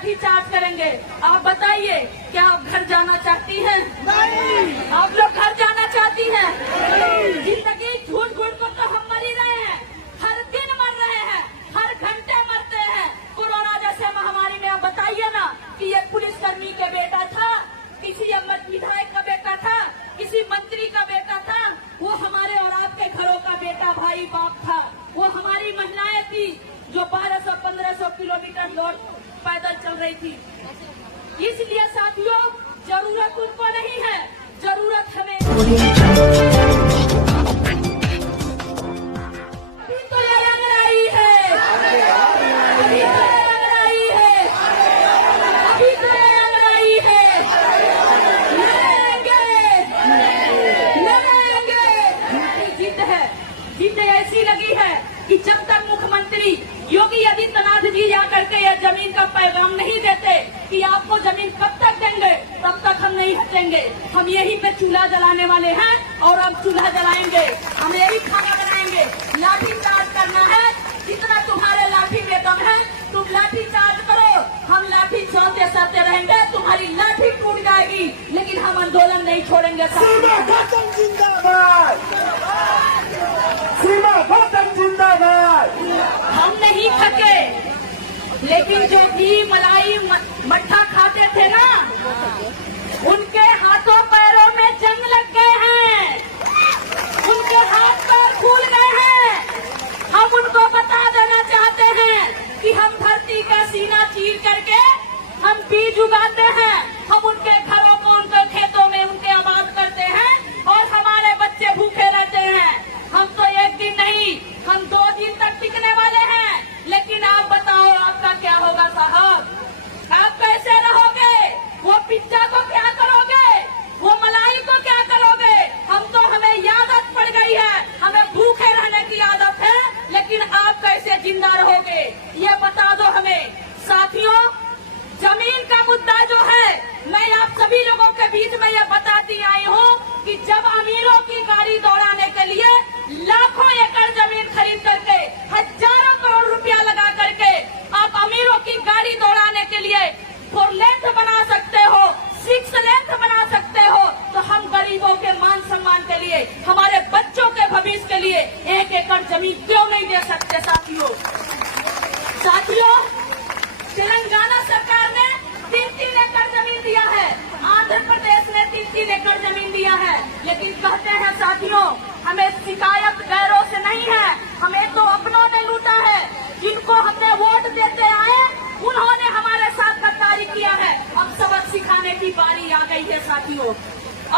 लाठी चार्ज करेंगे। आप बताइए, क्या आप घर जाना चाहती हैं? नहीं। आप लोग घर जाना चाहती हैं? नहीं। जिंदगी झूठ झूठ को तो हम मर ही रहे हैं, हर दिन मर रहे हैं, हर घंटे मरते हैं। कोरोना जैसे महामारी में आप बताइए ना कि ये पुलिसकर्मी के बेटा था, किसी विधायक का बेटा था, किसी मंत्री का बेटा था, वो हमारे और आपके घरों का बेटा भाई बाप था। वो हमारी महिलाएं थी जो 1200-1500 किलोमीटर दौड़ पैदल चल रही थी। इसलिए साथियों, जरूरत उनको नहीं है, जरूरत हमें। अभी तो ये अंगड़ाई है, अभी तो ये अंगड़ाई है, अभी तो ये अंगड़ाई है। लड़ेंगे, जिद है, जिद ऐसी लगी है कि जब तक मुख्यमंत्री योगी आदित्यनाथ जी जा करके यह जमीन का पैगाम नहीं देते कि आपको जमीन कब तक देंगे, तब तक हम नहीं हटेंगे। हम यही पे चूल्हा जलाने वाले हैं और अब चूल्हा जलाएंगे, हम यही खाना बनाएंगे। लाठी चार्ज करना है, जितना तुम्हारे लाठी में दम है तुम लाठी चार्ज करो, हम लाठी चलते सहते रहेंगे। तुम्हारी लाठी टूट जाएगी लेकिन हम आंदोलन नहीं छोड़ेंगे। सीमा खत्म जिंदाबाद, सीमा खत्म जिंदाबाद। हम नहीं थके, लेकिन जो घी मलाई मट्ठा खाते थे ना, उनके हाथों पैरों में जंग लग गए हैं, उनके हाथ पैर फूल गए हैं। हम उनको बता देना चाहते हैं कि हम धरती का सीना चीर करके हम बीज उगाते हैं, हम उनके घरों को उनके खेतों में उनके आबाद करते हैं और हमारे बच्चे भूखे रहते हैं। हम तो एक दिन नहीं, हम 2 दिन तक टिकने वाले हैं। लेकिन आप बताओ, आपका क्या होगा साहब? आप कैसे रहोगे? वो पिज्जा को क्या करोगे? वो मलाई को क्या करोगे? हम तो, हमें ये आदत पड़ गई है, हमें भूखे रहने की आदत है, लेकिन आप कैसे जिंदा रहोगे ये बता दो हमें। साथियों, जमीन का मुद्दा जो है, मैं आप सभी लोगों के बीच में ये बताती आई हूँ कि जब अमीरों की गाड़ी दौड़ाने के लिए लाखों एकड़ जमीन खरीद करके, हजारों करोड़ रुपया लगा करके आप अमीरों की गाड़ी दौड़ाने के लिए 4 लेन बना सकते हो, 6 लेन बना सकते हो, तो हम गरीबों के मान सम्मान के लिए, हमारे बच्चों के भविष्य के लिए 1 एकड़ जमीन क्यों नहीं दे सकते? साथियों, तेलंगाना सरकार ने 3-3 एकड़ जमीन दिया है, आंध्र प्रदेश ने 3-3 एकड़ जमीन दिया है, लेकिन कहते हैं साथियों, हमें शिकायत गैरों से नहीं है, हमें तो अपनों ने लूटा है। जिनको हमने वोट देते आए उन्होंने हमारे साथ गद्दारी किया है। अब सबक सिखाने की बारी आ गई है साथियों,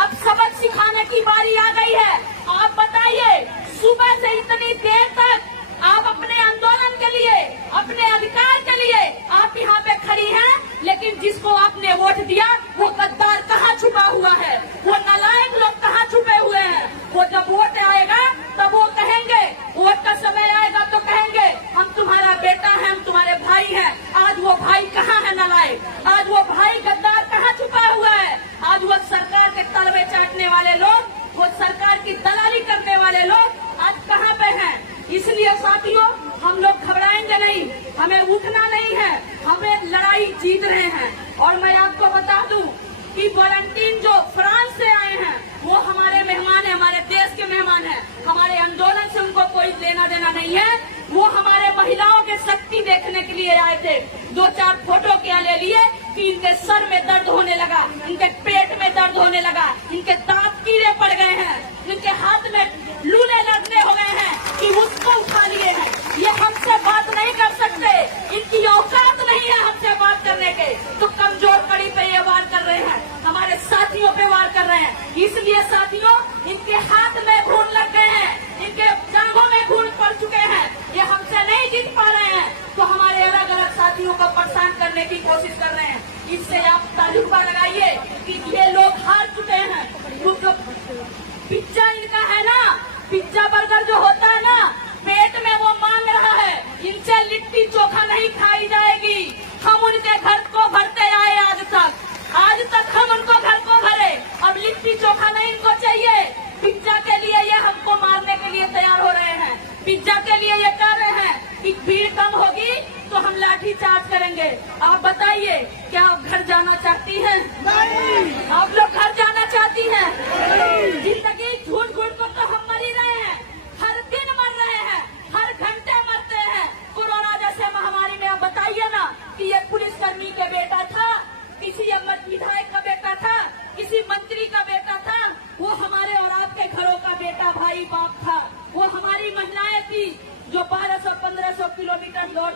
अब सबक सिखाने की बारी आ गई है। आप बताइए, सुबह से इतनी देर तक आप अपने आंदोलन के लिए, अपने अधिकार के लिए आप यहाँ पे खड़ी हैं, लेकिन जिसको आपने वोट दिया वो गद्दार कहाँ छुपा हुआ है? वो नालायक लोग कहाँ छुपे हुए हैं? वो जब वोट आएगा तब वो कहेंगे, वोट का समय आएगा तो कहेंगे हम तुम्हारा बेटा है, हम तुम्हारे भाई हैं। आज वो भाई कहाँ है नालायक? आज वो भाई गद्दार कहाँ छुपा हुआ है? आज वो सरकार के तलवे चाटने वाले लोग, वो सरकार की दलाली करने वाले लोग आज कहाँ पे हैं? इसलिए साथियों, हम लोग घबराएंगे नहीं, हमें उठना नहीं है, हमें लड़ाई जीत रहे हैं। और मैं आपको बता दूं कि वॉलंटियर जो फ्रांस से आए हैं वो हमारे मेहमान हैं, हमारे देश के मेहमान हैं। हमारे आंदोलन से उनको कोई लेना देना नहीं है। वो हमारे महिलाओं के शक्ति देखने के लिए आए थे। 2-4 फोटो क्या ले लिए कि इनके सर में दर्द होने लगा, इनके पेट में दर्द होने लगा, इनके दांत कीड़े पड़ गए हैं, इनके हाथ में लूले लगने हो गए हैं कि उसको उठा लिए हैं। ये हमसे बात नहीं कर सकते, इनकी औकात नहीं है हमसे बात करने के, तो कमजोर कड़ी पे ये वार कर रहे हैं, हमारे साथियों पे वार कर रहे हैं। इसलिए साथियों, इनके हाथ में घून लग गए हैं, इनके जांघों में घून पड़ चुके हैं, ये हमसे नहीं जीत पा रहे हैं, तो हमारे अलग अलग साथियों को परेशान करने की कोशिश कर रहे हैं। इससे आप ताजुर्बा लगाइए कि ये लोग हार चुके हैं। जो पिज्जा इनका है ना, पिज्जा बर्गर जो होता है ना, पेट में वो मांग रहा है, इनसे लिट्टी चोखा नहीं खाई जाएगी। हम उनके घर को भरते आए आज तक हम उनको घर को भरे, अब लिट्टी चोखा नहीं इनको चाहिए। पिज्जा के लिए ये हमको मारने के लिए तैयार हो रहे हैं, पिज्जा के लिए ये कह रहे हैं कि भीड़ कम होगी तो हम लाठी चार्ज करेंगे। आप बताइए, क्या आप घर जाना चाहती हैं? नहीं। आप लोग घर जाना चाहती हैं? नहीं। जिंदगी झूठ झूठ कर तो हम मर ही रहे हैं, हर दिन मर रहे हैं, हर घंटे मरते हैं। कोरोना जैसे महामारी में आप बताइए ना कि ये पुलिसकर्मी का बेटा था, किसी अमर विधायक का बेटा था, किसी मंत्री का बेटा था, वो हमारे और आपके घरों का बेटा भाई बाप था। वो हमारी महिलाएं थी जो 1200-1500 किलोमीटर लौट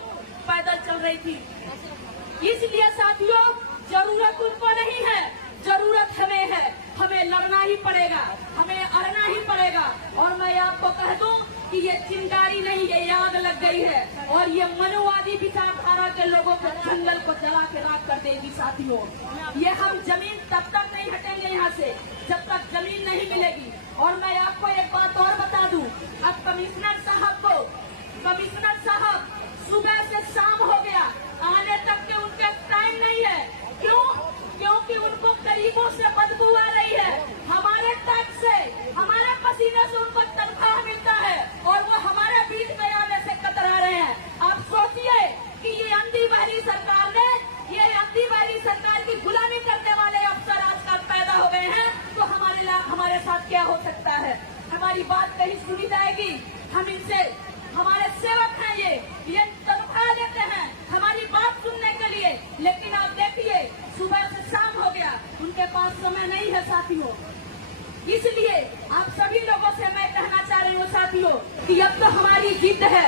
पैदल चल रही थी। इसलिए साथियों, जरूरत उनको नहीं है, जरूरत हमें है। हमें लड़ना ही पड़ेगा, हमें अड़ना ही पड़ेगा। और मैं आपको कह दूं कि ये चिंगारी नहीं, ये आग लग गई है और ये मनुवादी विचारधारा के लोगों को जंगल को जला के राख कर देगी। साथियों, ये हम जमीन तब तक नहीं हटेंगे यहाँ से जब तक जमीन नहीं मिलेगी। और मैं आपको एक बात और बता दूं, अब कमिश्नर साहब सुबह से शाम हो गया, आने तक के उनके टाइम नहीं है। क्यों? क्योंकि उनको गरीबों से बदबू आ रही है। हमारे टैक्स से, हमारे पसीने से उनको तनख्वाह मिलता है और वो हमारे बीच में आने से कतरा रहे हैं। आप सोचिए कि ये अंधी बहरी सरकार ने, ये अंधी बहरी सरकार की गुलामी करने वाले अफसर आजकल पैदा हो गए हैं, तो हमारे साथ क्या हो सकता है? हमारी बात कहीं सुनी जाएगी? हम इनसे, हमारे सेवक हैं ये तनख्वाह लेते हैं हमारी बात सुनने के लिए, लेकिन आप देखिए सुबह से शाम हो गया, उनके पास समय नहीं है साथियों। इसलिए आप सभी लोगों से मैं कहना चाह रही हूँ साथियों कि अब तो हमारी जिद है,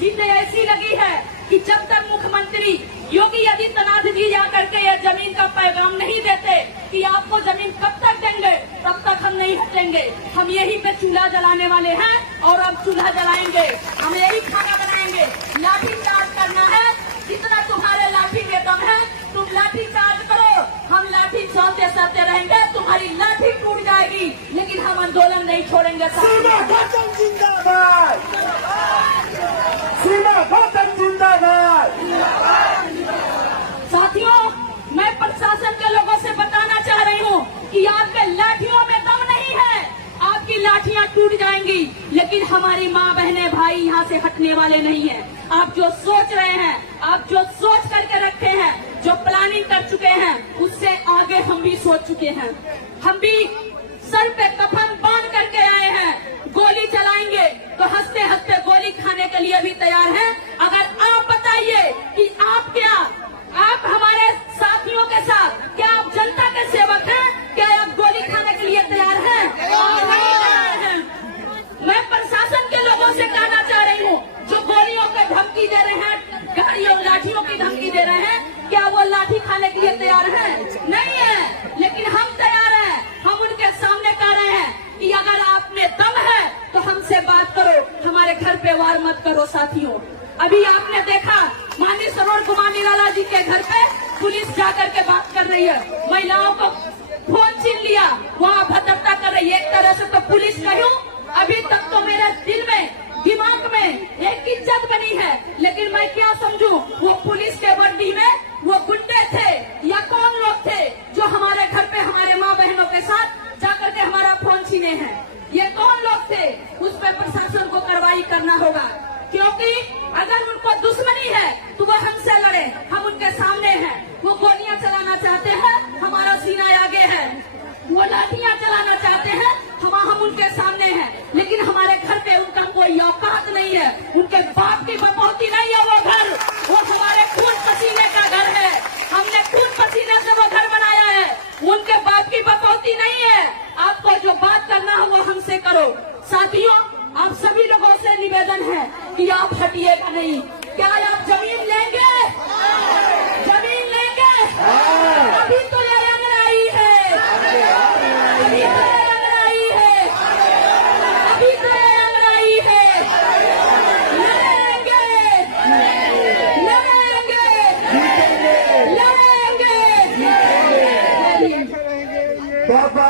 जिद ऐसी लगी है कि जब तक मुख्यमंत्री योगी आदित्यनाथ जी जाकर के ये जमीन का पैगाम नहीं देते कि आपको जमीन कब तक देंगे, तब तक हम नहीं हटेंगे। हम यही पे चूल्हा जलाने वाले हैं और अब चूल्हा जलाएंगे, हम यही खाना बनाएंगे। लाठी चार्ज करना है, जितना तुम्हारे लाठी में दम है तुम लाठी चार्ज करो, हम लाठी चलते चलते रहेंगे, तुम्हारी लाठी टूट जाएगी लेकिन हम आंदोलन नहीं छोड़ेंगे। सीमा खत्म जिंदाबाद। सीमा खत्म जिंदाबाद। साथियों, मैं प्रशासन के लोगों से बताना चाह रही हूँ कि आपके लाठियों में दम नहीं है, आपकी लाठियां टूट जाएंगी लेकिन हमारी माँ बहनें भाई यहाँ से हटने वाले नहीं है। आप जो सोच रहे हैं, आप जो सोच करके रखे हैं, जो प्लानिंग कर चुके हैं, उससे आगे हम भी सोच चुके हैं। हम भी सर पे कफन बांध करके आए हैं, गोली चलाएंगे तो हंसते हंसते गोली खाने के लिए भी तैयार हैं। अगर आप बताइए कि आप हमारे साथियों के साथ, क्या आप जनता के सेवक हैं? क्या आप गोली खाने के लिए तैयार हैं? आप नहीं तैयार हैं। मैं प्रशासन के लोगों से कहना चाह रही हूँ, जो गोलियों की धमकी दे रहे हैं, गाड़ियों लाठियों की धमकी दे रहे हैं, क्या वो लाठी खाने के लिए तैयार हैं? नहीं है, लेकिन हम तैयार हैं। हम उनके सामने कह रहे हैं कि अगर आप में दम है तो हमसे बात करो, हमारे घर पे वार मत करो। साथियों, अभी आपने देखा माननीय सरोवर कुमार निराला जी के घर पे पुलिस जाकर के बात कर रही है, महिलाओं को फोन छीन लिया, वहाँ भद्रता कर रही है। एक तरह से तो पुलिस कहूँ, अभी तक तो मेरे दिल में, दिमाग में एक इज्जत बनी है, लेकिन मैं क्या समझूं, वो पुलिस के वर्दी में वो गुंडे थे या कौन लोग थे जो हमारे घर पे हमारे माँ बहनों के साथ जाकर के हमारा फोन छीने हैं? ये कौन लोग थे? उस पर प्रशासन को कार्रवाई करना होगा, क्योंकि अगर उनको दुश्मनी है तो वो हमसे लड़े, हम उनके सामने हैं। वो गोलियां चलाना चाहते हैं, हमारा सीना आगे है, वो लाठियां चलाना चाहते हैं, हम उनके सामने हैं, लेकिन हमारे घर पे उनका कोई औकात नहीं है, उनके बाप की बपौती नहीं है वो घर, वो हमारे खून पसीने का घर है, हमने खून पसीने से वो घर बनाया है, उनके बाप की बपौती नहीं है। आपको जो बात करना है वो हमसे करो। साथियों, आप सभी लोगों से निवेदन है कि आप हटिएगा नहीं। क्या आप जमीन लेंगे? जमीन लेंगे? अभी तो ये रंगराई है, अभी तो ये रंगराई है, अभी तो ये रंगराई है। लड़ेंगे, लड़ेंगे, लड़ेंगे। बाबा